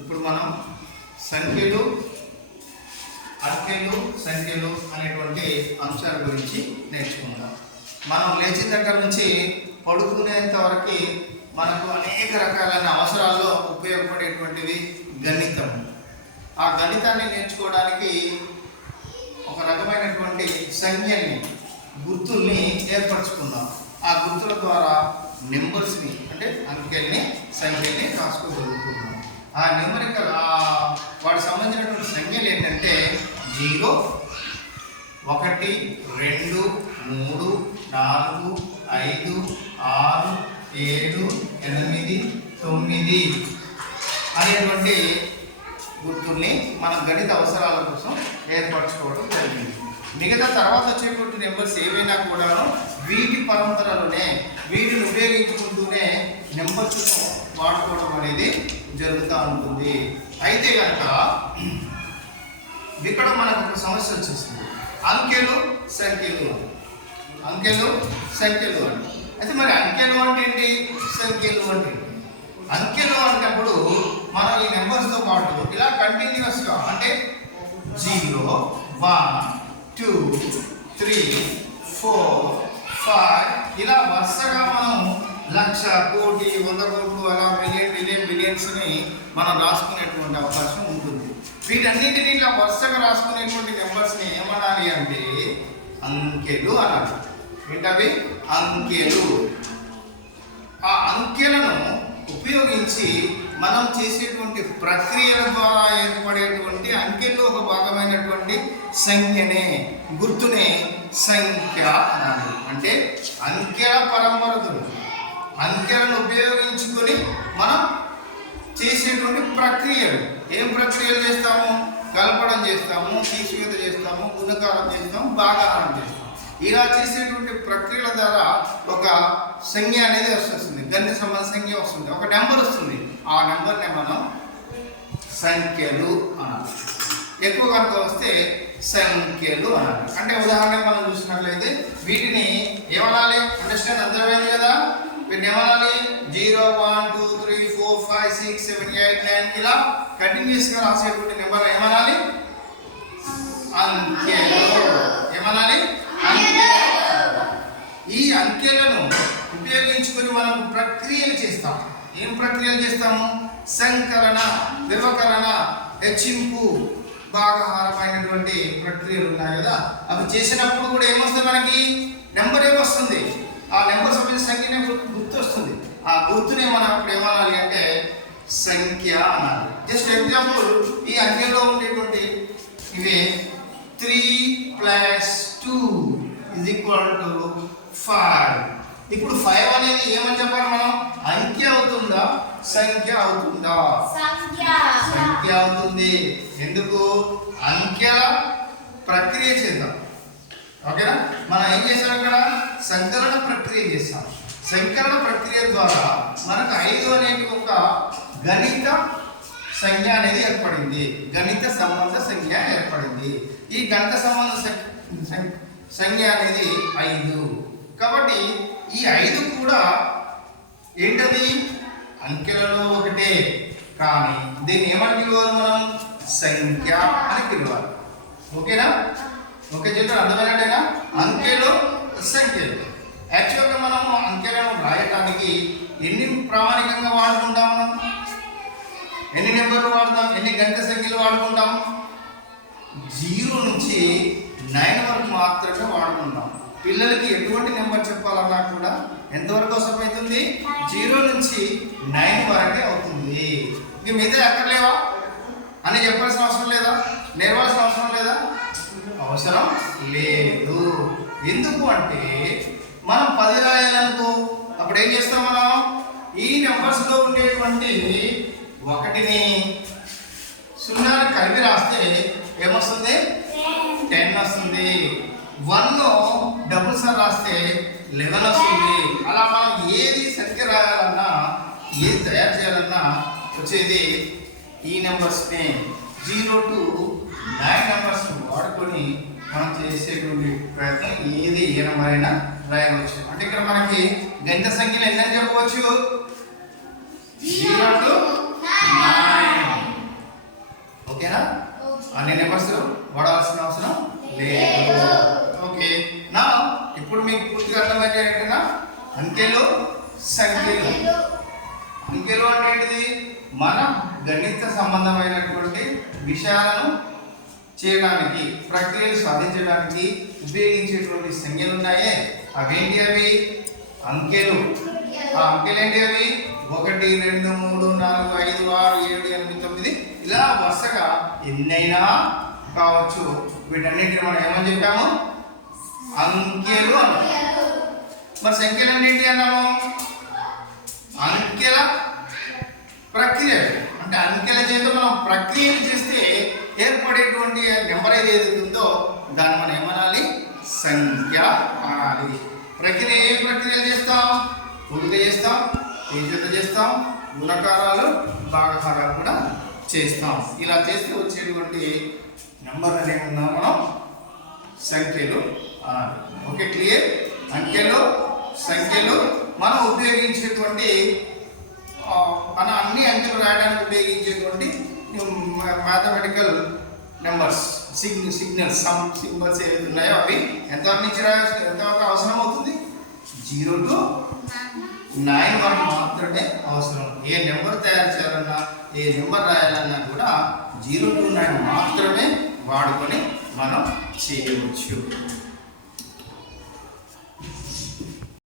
ఇప్పుడు మనం సంఖ్యలు, అంకెలు, సంఖ్యలు అనేటువంటి అంశాల గురించి నేర్చుకుందాం. మనం లేచిన దగ్గర నుంచి పడుకునేంత వరకు మనకు అనేక రకాలైన అవసరాల్లో ఉపయోగపడేటువంటివి గణితం. ఆ గణితాన్ని నేర్చుకోవడానికి ఒక రకమైనటువంటి సంఖ్యల్ని, గుర్తుల్ని ఏర్పరచుకున్నాం. ఆ గుర్తుల ద్వారా నెంబర్స్ని అంటే అంకెల్ని, సంఖ్యల్ని రాసుకోగలుగుతున్నాం. ఆ న్యూమరికల్ వాటికి సంబంధించినటువంటి సంఖ్యలు ఏంటంటే 0, 1, 2, 3, 4, 5, 6, 7, 8, 9 అనేటువంటి గుర్తుల్ని మన గణిత అవసరాల కోసం ఏర్పరచుకోవడం జరిగింది. మిగతా తర్వాత వచ్చేటువంటి నెంబర్స్ ఏవైనా కూడా వీటి పరంపరలోనే వీటిని ఉపయోగించుకుంటూనే నెంబర్స్ను వాడుకోవడం అనేది జరుగుతూ ఉంటుంది. అయితే కనుక ఇక్కడ మనకు ఒక సమస్య వచ్చేసింది. అంకెలు, సంఖ్యలు. అంకెలు, సంఖ్యలు అంటే అయితే మరి అంకెలు అంటే ఏంటి, సంఖ్యలు అంటే ఏంటి? అంకెలు అంటప్పుడు మనం ఈ నెంబర్స్తో పాటు ఇలా కంటిన్యూస్గా అంటే 0, 1, 2, 3, 4, 5 ఇలా వరుసగా మనం 1,00,000, కోటి, 100 కోట్లు అలా బిలియన్స్ని మనం రాసుకునేటువంటి అవకాశం ఉంటుంది. వీటన్నింటినీ ఇలా వరుసగా రాసుకునేటువంటి నెంబర్స్ని ఏమనాలి అంటే అంకెలు అనాలి. ఏంటవి? అంకెలు. ఆ అంకెలను ఉపయోగించి మనం చేసేటువంటి ప్రక్రియల ద్వారా ఏర్పడేటువంటి అంకెల్లో ఒక భాగమైనటువంటి సంఖ్యనే, గుర్తునే సంఖ్య అనాలి. అంటే అంకెల పరంపరలు, అంకెలను ఉపయోగించుకొని మనం చేసేటువంటి ప్రక్రియలు. ఏం ప్రక్రియలు చేస్తాము? కలపడం చేస్తాము, తీసివేత చేస్తాము, గుణకారం చేస్తాము, భాగాహారం చేస్తాము. ఇలా చేసేటువంటి ప్రక్రియల ద్వారా ఒక సంఖ్య అనేది వస్తుంది, గణిత సంబంధ సంఖ్య వస్తుంది, ఒక నెంబర్ వస్తుంది. ఆ నెంబర్ని మనం సంఖ్యలు అనాలి. ఎక్కువ కనుక వస్తే సంఖ్యలు అనాలి. అంటే ఉదాహరణ మనం చూసినట్లయితే వీటిని ఏమనాలి? అండర్స్టాండ్ అర్థమైంది కదా? వీటిని ఏమనాలి? 0, 1, 2, 3, 4, 5, 6, 7, 8, 9 ఇలా కంటిన్యూస్గా రాసేటువంటి నెంబర్ ఏమనాలి? అంకెలు. ఏమనాలి? ఈ అంకెలను ఉపయోగించుకొని మనం ప్రక్రియలు చేస్తాం. ఏం ప్రక్రియలు చేస్తాము? సంకలన, వ్యవకలన, హెచ్చింపు, భాగాహారమైనటువంటి ప్రక్రియలు ఉన్నాయి కదా, అవి చేసినప్పుడు కూడా ఏమొస్తుంది? మనకి నెంబర్ ఏమొస్తుంది? ఆ నెంబర్ సంబంధించిన సంఖ్యనే గుర్తు వస్తుంది. ఆ గుర్తునే మనం అప్పుడు ఏమనాలి అంటే సంఖ్య అనాలి. జస్ట్ ఎగ్జాంపుల్, ఈ అంకెలో ఉండేటువంటి ఇవి 3 + 2 = 5. ఇప్పుడు 5 అనేది ఏమని చెప్పాలి మనం? అంకె అవుతుందా, సంఖ్య అవుతుందా? సంఖ్య అవుతుంది. ఎందుకు? అంకెల ప్రక్రియ చేద్దాం. ఓకేనా? మనం ఏం చేసాం? ఇక్కడ సంకలన ప్రక్రియ చేస్తాం. సంకలన ప్రక్రియ ద్వారా మనకు 5 అనేది ఒక గణిత సంఖ్య అనేది ఏర్పడింది, గణిత సంబంధ సంఖ్య ఏర్పడింది. ఈ గణిత సంబంధ సంఖ్య అనేది 5. కాబట్టి ఈ 5 కూడా ఏంటది? అంకెలలో ఒకటే, కానీ దీన్ని ఏమని పిలవాలి? మనం సంఖ్య అని పిలవాలి. ఓకేనా? ఓకే చెప్పారు, అర్థమైనట్టేనా? అంకెలు, సంఖ్యలు. యాక్చువల్గా మనం అంకెలను రాయటానికి ఎన్ని ప్రామాణికంగా వాడుకుంటాం? మనం ఎన్ని నెంబర్లు వాడతాం? ఎన్ని గణిత సంఖ్యలు వాడుకుంటాం? 0 నుంచి 9 వరకు మాత్రమే వాడుకుంటాం. పిల్లలకి ఎటువంటి నెంబర్ చెప్పాలన్నా కూడా ఎంతవరకు అవసరమవుతుంది? 0 నుంచి 9 వరకే అవుతుంది. ఇంక మిగతా ఎక్కర్లేవా అని చెప్పాల్సిన అవసరం లేదా? నేర్వాల్సిన అవసరం లేదా? అవసరం లేదు. ఎందుకు అంటే మనం 10 రాయాలనుకో, అప్పుడు ఏం చేస్తాం? మనం ఈ నెంబర్స్లో ఉండేటువంటి 1ని 0 కలిపి రాస్తే ఏమొస్తుంది? 10 వస్తుంది. 1 డబుల్ సార్ రాస్తే 11 వస్తుంది. అలా మనం ఏది సంఖ్య రాయాలన్నా, ఏది తయారు చేయాలన్నా వచ్చేది ఈ నెంబర్స్ని 0 to 9 నెంబర్స్ వాడుకొని మనం చేసేటువంటి ప్రయత్నం ఏది ఏ నెంబర్ అయినా రాయవచ్చు. అంటే ఇక్కడ మనకి గణిత సంఖ్యలు ఎన్ని అని చెప్పవచ్చు? 0 to 9. ఓకేనా? అన్ని నెంబర్స్ వాడాల్సిన అవసరం లేదు. ఓకే, నా ఇప్పుడు మీకు పూర్తిగా అర్థమైతే ఏంటన్నా అంకెలు సంఖ్యలు. అంకెలు అంటే ఏంటిది? మన గణిత సంబంధమైనటువంటి విషయాలను చేయడానికి, ప్రక్రియలు సాధించడానికి ఉపయోగించేటువంటి సంఖ్యలు ఉన్నాయే అవేంటి? అవి అంకెలు. ఆ అంకెలు ఏంటి? అవి 1 2 3 4 5 6 7 8 9 ఇలా వరుసగా ఎన్నైనా కావచ్చు. వీటన్నిటిని మనం ఏమని చెప్పాము? అంకెలు అన్నాము. మరి సంఖ్యలు అంటే ఏంటి అన్నాము? అంకెల ప్రక్రియ. అంటే అంకెల చేత మనం ప్రక్రియలు చేస్తే ఏర్పడేటువంటి నెంబర్ ఏది ఉందో దాన్ని మనం ఏమనాలి? సంఖ్య అనాలి. ప్రక్రియ ఏ ప్రక్రియలు చేస్తాం? కూడిక చేస్తాం, తీసివేత చేస్తాం, గుణకారాలు, భాగాహారాలు కూడా చేస్తాం. ఇలా చేస్తే వచ్చేటువంటి నెంబర్ ఏమన్నా మనం సంఖ్యలు అనాలి. Okay, clear? అంకెలు సంఖ్యలు మనం ఉపయోగించేటువంటి మన అన్ని అంకెలు రాయడానికి ఉపయోగించేటువంటి mathematical numbers, signals, some symbols ఏవైతే ఉన్నాయో అవి ఎంతవరకు నుంచి ఎంతవరకు అవసరం అవుతుంది? 0 to 9 వరకు మాత్రమే అవసరం. ఏ నెంబర్ తయారు చేయాలన్నా, ఏ నెంబర్ రాయాలన్నా కూడా 0 to 9 మాత్రమే వాడుకొని మనం చేయవచ్చు.